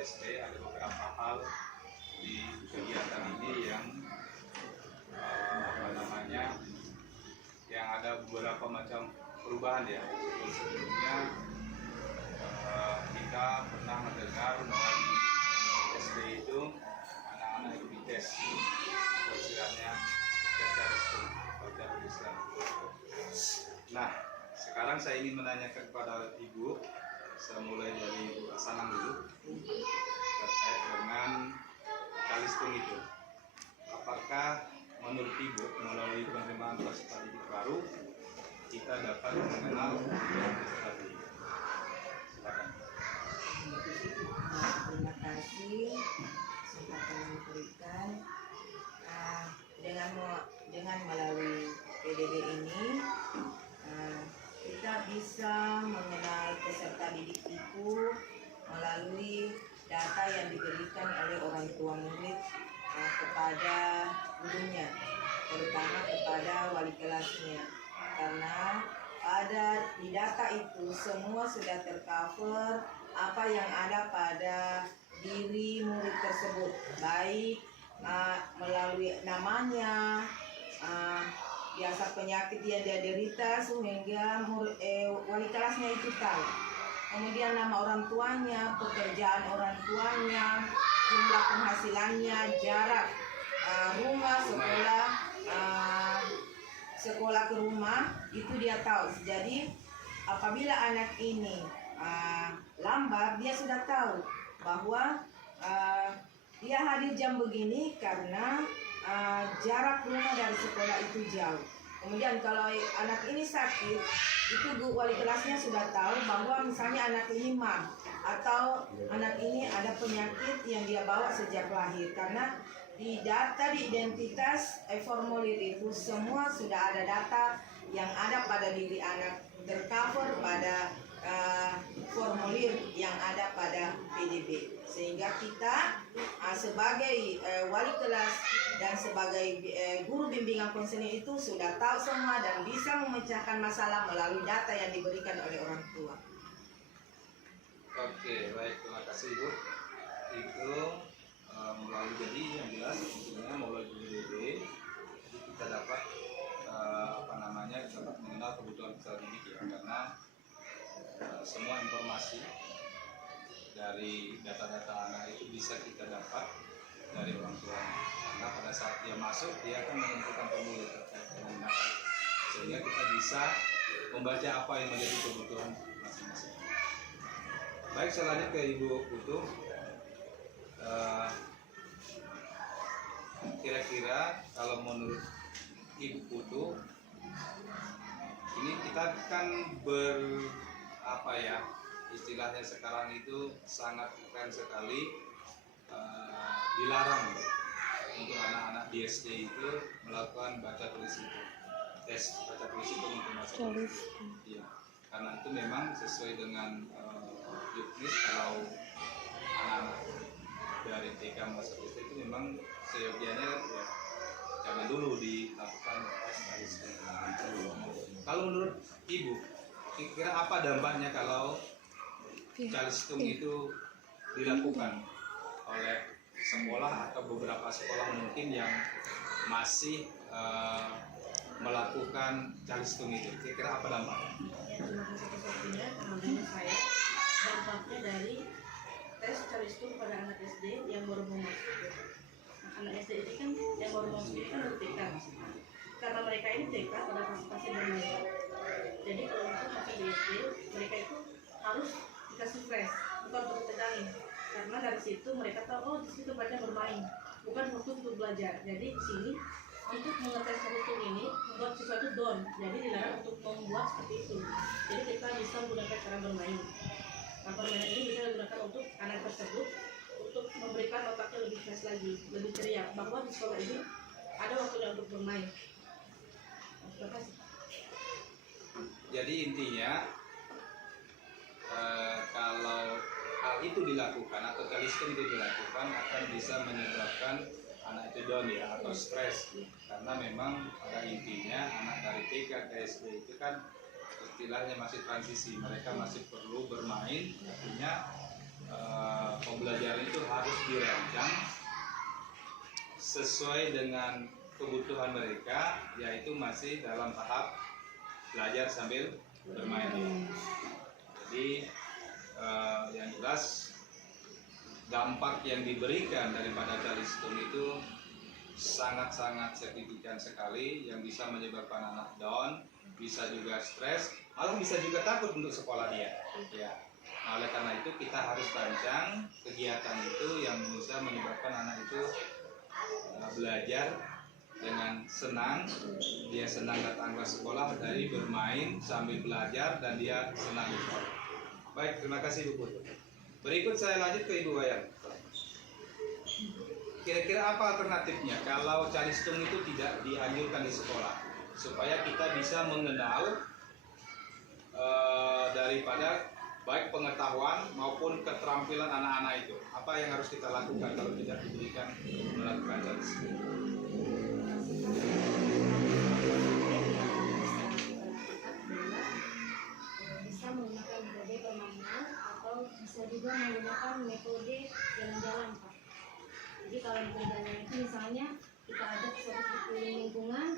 SD ada beberapa hal di kegiatan ini yang yang ada beberapa macam perubahan ya. Sebelumnya kita pernah mendengar bahwa di SD itu anak-anak itu dites, istilahnya tes Charleston pada Islam. Nah, sekarang saya ingin menanyakan kepada Ibu, saya mulai dari Ibu Sanang dulu, terkait dengan Charleston itu. Apakah menurut Ibu melalui penerimaan peserta didik baru kita dapat mengenal peserta didik? Silakan. Terima kasih kesempatan yang diberikan. Dengan melalui PDB ini kita bisa mengenal peserta didik itu melalui data yang diberikan oleh orang tua murid kepada gurunya, terutama kepada wali kelasnya, karena di data itu semua sudah tercover apa yang ada pada diri murid tersebut, baik melalui namanya, biasa penyakit yang dia derita sehingga wali kelasnya itu tahu. Kemudian nama orang tuanya, pekerjaan orang tuanya, jumlah penghasilannya, jarak rumah sekolah ke rumah, itu dia tahu. Jadi apabila anak ini lambat, dia sudah tahu bahwa dia hadir jam begini karena jarak rumah dari sekolah itu jauh. Kemudian kalau anak ini sakit, itu wali kelasnya sudah tahu bahwa misalnya anak ini mah atau anak ini ada penyakit yang dia bawa sejak lahir, karena di data di identitas formulir itu semua sudah ada data yang ada pada diri anak, tercover pada formulir yang ada pada PDB, sehingga kita sebagai wali kelas dan sebagai guru bimbingan konseling itu sudah tahu semua dan bisa memecahkan masalah melalui data yang diberikan oleh orang tua. Oke, baik, terima kasih Ibu. Itu melalui, jadi yang jelas tentunya melalui PDB kita dapat dapat mengenal kebutuhan peserta didik ya, karena semua informasi dari data-data anak itu bisa kita dapat dari orang tua, karena pada saat dia masuk dia akan menentukan formulir terkait dengan data, sehingga kita bisa membaca apa yang menjadi kebutuhan masing-masing. Baik, selanjutnya ke Ibu Putu. Kira-kira kalau menurut Ibu Putu, ini kita kan istilahnya sekarang itu sangat keren sekali, dilarang untuk anak-anak di SD itu melakukan baca tulis itu, tes baca tulis itu untuk baca tulis. Ya, karena itu memang sesuai dengan juknis, kalau anak-anak dari TK masuk SD itu memang seyogianya ya jangan dulu dilakukan tes tulis. Kalau menurut Ibu, kira-kira apa dampaknya kalau Charleston itu dilakukan oleh sekolah atau beberapa sekolah mungkin yang masih melakukan Charleston itu? Kira-kira apa dampaknya? Terima kasih sepertinya menurut saya dampaknya dari tes Charleston pada anak SD yang baru mau masuk. Anak SD ini kan yang baru masuk ini kan TK, karena mereka ini TK pada fase bermain. Jadi kalau masuk di SD, mereka itu harus dikasih flash, bukan untuk tegangin, karena dari situ mereka tahu, oh di situ banyak bermain, bukan waktu untuk belajar. Jadi di sini untuk mengetes Charleston ini membuat sesuatu down, jadi dilarang untuk membuat seperti itu. Jadi kita bisa menggunakan cara bermain. Nah, permainan ini bisa digunakan untuk anak tersebut untuk memberikan otaknya lebih fresh lagi, lebih ceria, bahwa di sekolah ini ada waktunya untuk bermain. Terima kasih. Jadi intinya kalau hal itu dilakukan atau Charleston itu dilakukan akan bisa menyebabkan anak itu down ya, atau stres, karena memang pada intinya anak dari TK ke SD itu kan istilahnya masih transisi, mereka masih perlu bermain, artinya pembelajaran itu harus dirancang sesuai dengan kebutuhan mereka, yaitu masih dalam tahap belajar sambil bermain. Jadi yang jelas dampak yang diberikan daripada calistung itu sangat-sangat signifikan sekali, yang bisa menyebabkan anak down, bisa juga stres, malah bisa juga takut untuk sekolah dia. Ya. Nah, oleh karena itu kita harus rancang kegiatan itu yang bisa menyebabkan anak itu belajar dengan senang, dia senang datang ke sekolah dari bermain sambil belajar dan dia senang di sekolah. Baik, terima kasih Bu Putri. Berikut saya lanjut ke Ibu Wayan. Kira-kira apa alternatifnya kalau calistung itu tidak dianjurkan di sekolah, supaya kita bisa mengenal daripada baik pengetahuan maupun keterampilan anak-anak itu. Apa yang harus kita lakukan kalau tidak diberikan melakukan calistung? Bisa menggunakan metode permainan atau bisa juga menggunakan metode jalan-jalan, Pak. Jadi kalau di jalan itu misalnya kita ajak suatu keliling lingkungan,